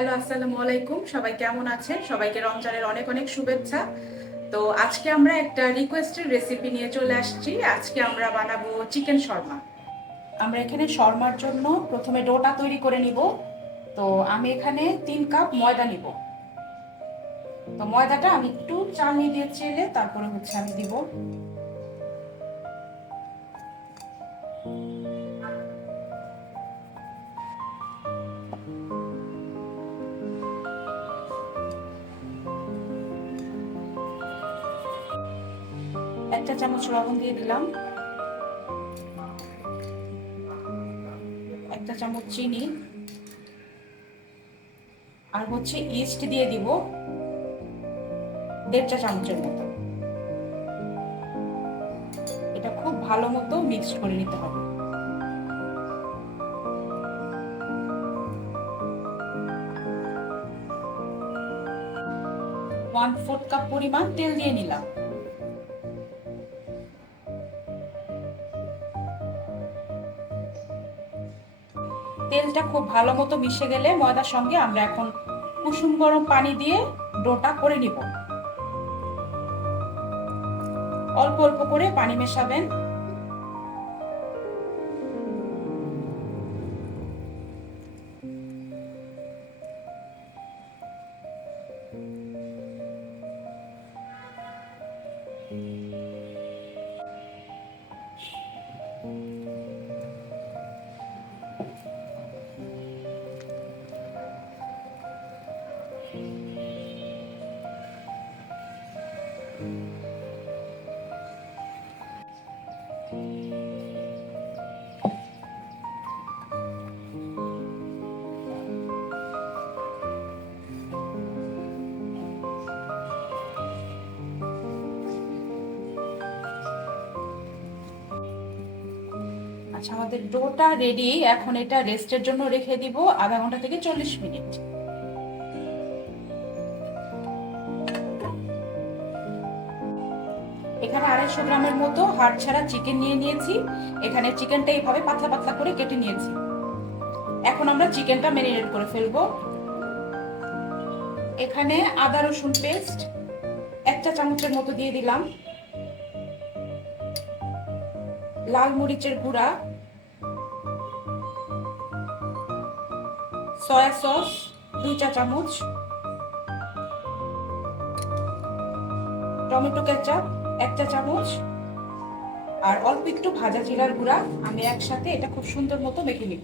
Hello, আসসালামু আলাইকুম। সবাই কেমন আছেন? সবাইকে রমজানের অনেক অনেক শুভেচ্ছা। তো আজকে আমরা একটা রিকোয়েস্টেড রেসিপি নিয়ে চলে আসছি। আজকে আমরা বানাবো চিকেন শর্মা। আমরা এখানে শর্মার জন্য প্রথমে ডোটা তৈরি করে নিব। তো আমি এখানে 3 কাপ ময়দা নিব। তো ময়দাটা আমি একটু চালিয়ে দিয়ে চেলে তারপরে আমি দিব। একটা চামচ লবণ দিয়ে দিলাম, একটা চামচ চিনি, আর ইস্ট দিয়ে দিব 1.5 চা চামচের মতো। এটা খুব ভালো মতো মিক্সড করে নিতে হবে। 1/4 কাপ পরিমাণ তেল দিয়ে নিলাম। তেলটা খুব ভালো মতো মিশে গেলে ময়দার সঙ্গে আমরা এখন কুসুম গরম পানি দিয়ে ডোটা করে নিব। অল্প অল্প করে পানি মেশাবেন। আচ্ছা, আমাদের ডোটা রেডি। এখন এটা রেস্টের জন্য রেখে দিব আধা ঘন্টা থেকে 40 মিনিট। এখানে 250 গ্রামের মতো হাড় ছাড়া চিকেন নিয়ে নিয়েছি। এখানে চিকেনটা এইভাবে পাতলা পাতলা করে কেটে নিয়েছি। এখন আমরা চিকেনটা ম্যারিনেট করে ফেলবো। এখানে আদা রসুন পেস্ট 1 চা চামচের মতো দিয়ে দিলাম, লাল মরিচের গুঁড়া, সয়া সস 2 চা চামচ, টমেটো কেচাপ 1 চা চামচ, আর অল্প একটু ভাজা জিরার গুঁড়া। আমি একসাথে এটা খুব সুন্দর মতো মেখে নিব।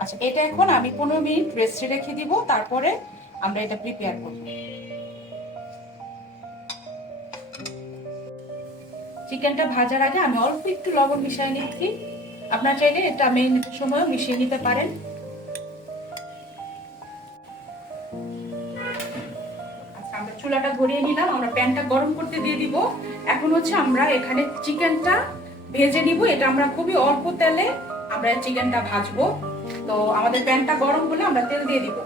আচ্ছা, এটা এখন আমি 15 মিনিট রেস্টে রেখে দিব, তারপরে আমরা এটা প্রিপেয়ার করব। চিকেনটা ভাজার আগে আমি অল্প একটু লবণ মিশিয়ে নিচ্ছি। আপনারা চাইলে এটা মেইন সময়ও মিশিয়ে নিতে পারেন। আচ্ছা, আমরা চুলাটা ধরিয়ে নিলাম, আমরা প্যানটা গরম করতে দিয়ে দিব। এখন আমরা এখানে চিকেনটা ভেজে নিব। এটা আমরা খুবই অল্প তেলে আমরা চিকেনটা ভাজবো। তো আমাদের প্যানটা গরম হলে আমরা তেল দিয়ে দিব।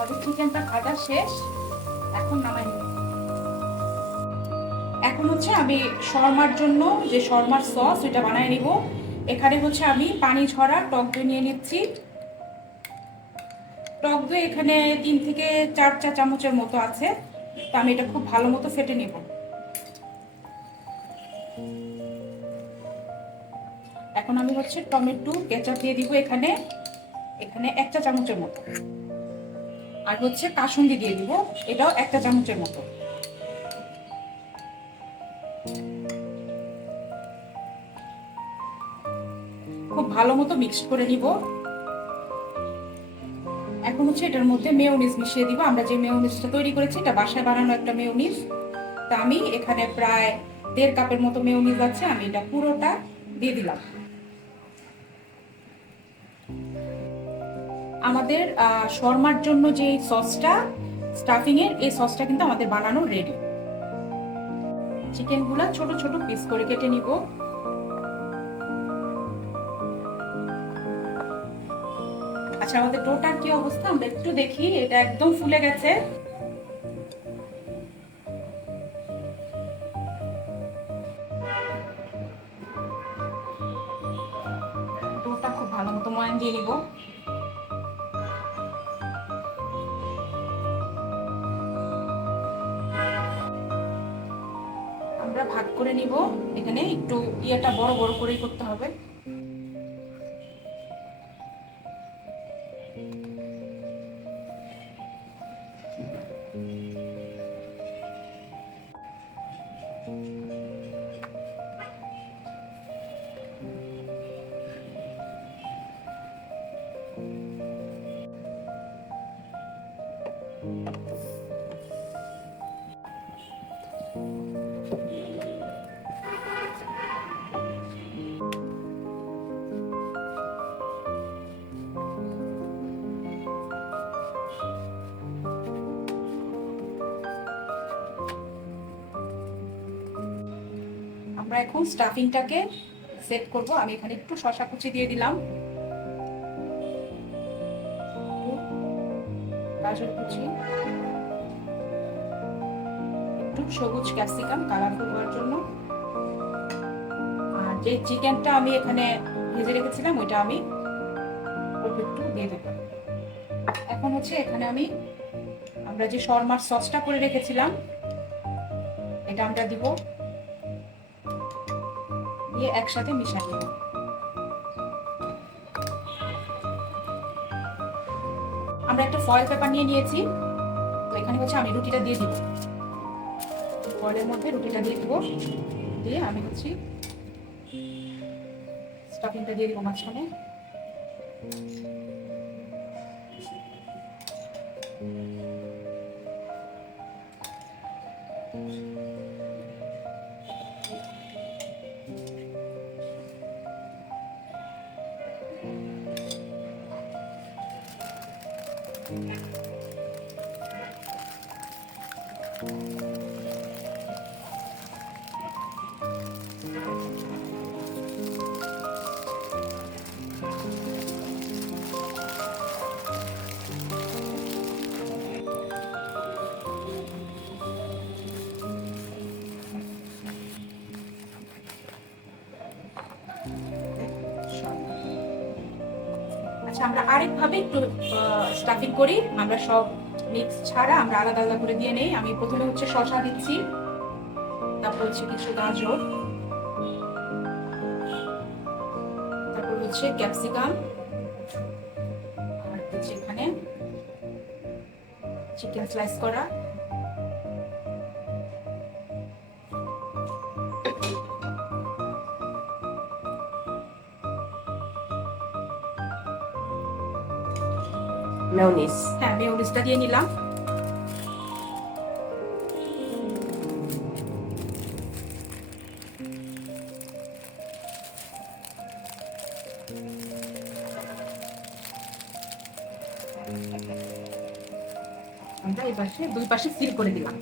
আর চিকেনটা ভাজা শেষ, এখন নামাই নিব। এখন আমি শর্মার জন্য যে শর্মার সস এটা বানায় নিব। এখানে আমি পানি ঝরা টক দই নিয়ে নিচ্ছি। টক দই এখানে 3 থেকে 4 চা চামচের মতো আছে। তো আমি এটা খুব ভালো মতো ফেটে নিব। এখন আমি টমেটো কেচাপ দিয়ে দিব এখানে এখানে 1 চা চামচের মতো। আর কাসুন্দি দিয়ে দিব, এটাও 1 চা চামচের মতো। খুব ভালো মতো মিক্স করে নিব। এখন হচ্ছে এটার মধ্যে মেয়োনিজ মিশিয়ে দিব। আমরা যে মেয়োনিজটা তৈরি করেছি এটা বাসায় বানানো একটা মেয়োনিজ। তা আমি এখানে প্রায় 1.5 কাপের মতো মেয়োনিজ আছে, আমি এটা পুরোটা দিয়ে দিলাম। আমাদের শর্মার জন্য যে সসটা স্টাফিং এর, এই সসটা কিন্তু আমাদের বানানো রেডি। চিকেনগুলো ছোট ছোট পিস করে কেটে নিব। আচ্ছা, আমাদের ডোটার কি অবস্থা আমরা একটু দেখি। এটা একদম ফুলে গেছে। ডোটা খুব ভালো মতো ময়ান দিয়ে নিব। আমরা ভাগ করে নিব। এখানে একটু ইয়েটা বড় বড় করেই করতে হবে। আমরা এখন স্টাফিংটাকে সেট করব। আমি এখানে একটু শসা কুচি দিয়ে দিলাম, গাজর কুচি, একটু সবুজ ক্যাপসিকাম কালারফুল হওয়ার জন্য। আর যে চিকেনটা আমি এখানে ভেজে রেখেছিলাম ওইটা আমি অল্প একটু দিয়ে দেব। এখন হচ্ছে এখানে আমরা যে শর্মার সসটা করে রেখেছিলাম এটা আমরা দিব, দিয়ে একসাথে মিশিয়ে নেব। আমরা একটা ফয়েল পেপার নিয়ে নিয়েছি। তো এখানে হচ্ছে আমি রুটিটা দিয়ে দিব, ফয়েলের মধ্যে রুটিটা দিয়ে দিব, দিয়ে আমি হচ্ছে স্টাফিংটা দিয়ে দিব মাঝখানে। আচ্ছা, আমরা আরেকভাবে একটু স্টাফিং করি। আমরা সব মিক্স ছাড়া আমরা আলাদা আলাদা করে দিয়ে নেই। আমি প্রথমে হচ্ছে শসা দিচ্ছি, তারপর হচ্ছে কিছু গাজর, তারপর হচ্ছে ক্যাপসিকাম, আর হচ্ছে এখানে চিকেন স্লাইস করা, মেয়োনিজ। হ্যাঁ, মেয়োনিজটা দিয়ে নিলাম। আমরা এই পাশে দুই পাশে সিল করে দিলাম।